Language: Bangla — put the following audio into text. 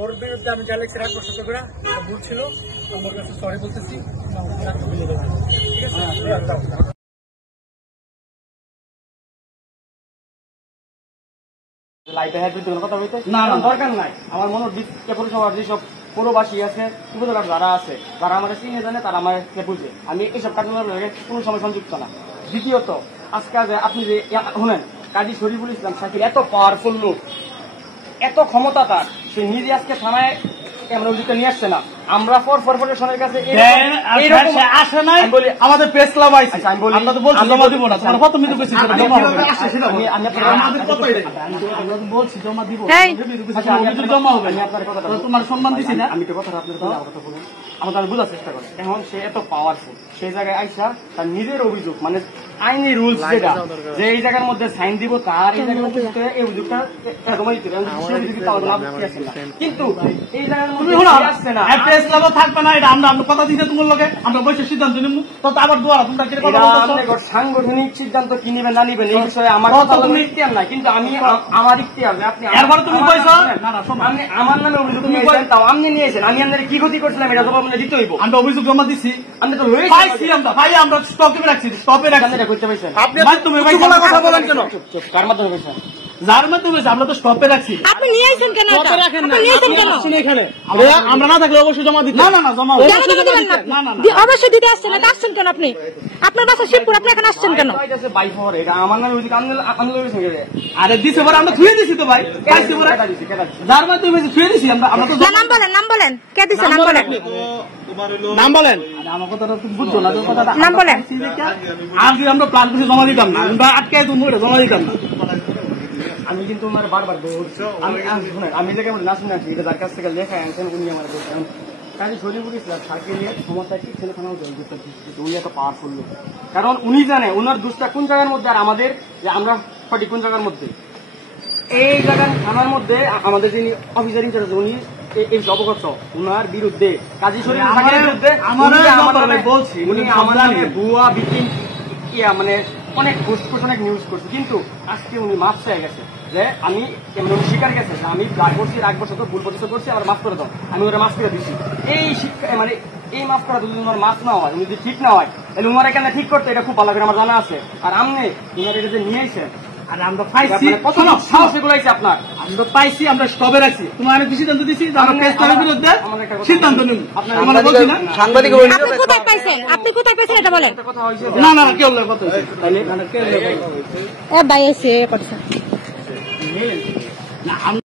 ওর বিরুদ্ধে আমি যা লেখছি 8 বছর করে ভুল ছিল, আমার কাছে সরি বলতেছি, ঠিক আছে। দরকার নাই আমার মনে হয় পৌরসভার যেসব পৌরবাসী আছে, উপজেলার যারা আছে, যারা আমার চিনে জানে, তারা আমার বুঝে। আমি এইসব কার্যক্রমের কোনো সময় সংযুক্ত না। দ্বিতীয়ত, আজকে আপনি যে শুনেন, কাজী শরীফুল ইসলাম শাকির এত পাওয়ারফুল লোক, এত ক্ষমতা তার, সে নিজে আজকে থানায় অভিযোগটা নিয়ে আসছে না। আমরা কর্পোরেশনের কাছে আসে নাই, আমাদের প্রেস ক্লাব আইছে, আমরা তো বলছি জমা দিব না, তোমার কত মিনিট বেশি করে জমা হবে, আমরা তো বলছি জমা দিব, জমা হবে, তোমার সম্মান দিছি না। আমি তো কথা আপনার কথা বলুন, আমাদের বোঝার চেষ্টা করে। এখন সে এত পাওয়ারফুল, সেই জায়গায় আইসা তার নিজের অভিযোগ, মানে আইনি রুলস যেটা, যে এই জায়গার মধ্যে সাইন দিব, তার এই জায়গার মধ্যে এই অভিযোগটা কিন্তু এই জায়গার মধ্যে আসছে না, প্রেস ক্লাব থাকবে না, এটা আমরা কথা দিতে তোমার লোকে, আমরা বসে সিদ্ধান্ত নিব, তো আবার দোয়ারা তোমরা কি কথা বলছো? সাংগঠনিক সিদ্ধান্ত কি নেবেন না নেবেন এই বিষয়ে আমার ইখতিয়ার নাই, কিন্তু আমি আমার ইখতিয়ার, আপনি এরপরে তুমি কইছো আপনি আমার নামে অভিযোগ নিয়েছেন, তাও আপনি নিয়েছেন, আমি আপনাদের কি ক্ষতি করছিলাম এটা জবাব দিতে হইব। আমরা অভিযোগ জমা দিচ্ছি, আপনি তো পাইছি, আমরা স্টপে রাখছি, স্টপে রাখছি, করতে পারছেন আপনি তুমি কথা বলেন কেন? কার মাধ্যমে পেয়েছেন? যার মাধ্যমে আমরা তো স্টপে রাখছি, আপনি নিয়ে আসেন কেন? আপনি নিয়েছেন কেন? এখানে আমরা না থাকলে অবশ্যই জমা দিতে, না জমা অবশ্যই দিতে আসছেন না, আসছেন কেন আপনি? আপনার বাসা শিবপুর, আপনি এখন আসছেন কেন? আমার নামে অভিযোগ আরে দিছে পরে আমরা ধুয়ে দিছি তো ভাই, পাইছি পরে যার মাধ্যমে ধুয়ে দিছি আমরা তো। নাম বলেন কে দিছে, নাম বলেন, নাম বলেন। আমার কথাটা তুমি বুঝছো না, কথাটা নাম বলেন। আর যদি আমরা প্ল্যান করে জমা দিতাম না, আমরা আটকে তুমি জমা দিতাম না। আমি কিন্তু আমার বারবার আমি যে কেমন নাচ নাচি, এটা যার কাছ থেকে লেখা আনছেন উনি আমার বলছেন কাজী শরীফুল ইসলাম শাকিরের ক্ষমতা কি ছেলেখানাও উনি এত পাওয়ারফুল লোক, কারণ উনি জানে ওনার দুষ্টা কোন জায়গার মধ্যে, আর আমাদের যে আমরা সঠিক কোন জায়গার মধ্যে। এই জায়গার থানার মধ্যে আমাদের যিনি অফিসার ইনচার্জ উনি এই অবগত, উনার বিরুদ্ধে কাজী শরীফুল শাকিরের বিরুদ্ধে বলছি উনি আমার নামে ভুয়া বিকিন মানে অনেক অনেক নিউজ করছে, কিন্তু আজকে উনি মাফ চাই গেছে যে আমি স্বীকার গেছে যে আমি রাগ করছি, রাগ বছর তো ভুল প্রতিষ্ঠা করছি, আমার মাফ করে দাও, আমি ওরা মাফ করে দিচ্ছি। এই শিক্ষা মানে এই মাফ করা যদি ওনার মাফ না হয়, উনি যদি ঠিক না হয়, তাহলে উনার এখানে ঠিক করতে এটা খুব ভালো করে আমার জানা আছে। আর আমনে উনার এটা যে নিয়েছেন, আর আমরা পাইছি, কত সাহস এগুলো আছে আপনার, আমরা পাইছি, আমরা স্টপে রাখছি, তোমার আমি সিদ্ধান্ত দিচ্ছি যে আমরা প্রেস ক্লাবের বিরুদ্ধে সিদ্ধান্ত নিব। আপনার বলছি না সাংবাদিক আপনি কোথায় পাইছেন, আপনি কোথায় পাইছেন এটা বলেন। না কেউ কথা হয়েছে, তাহলে কেউ ভাই এসে করছে না।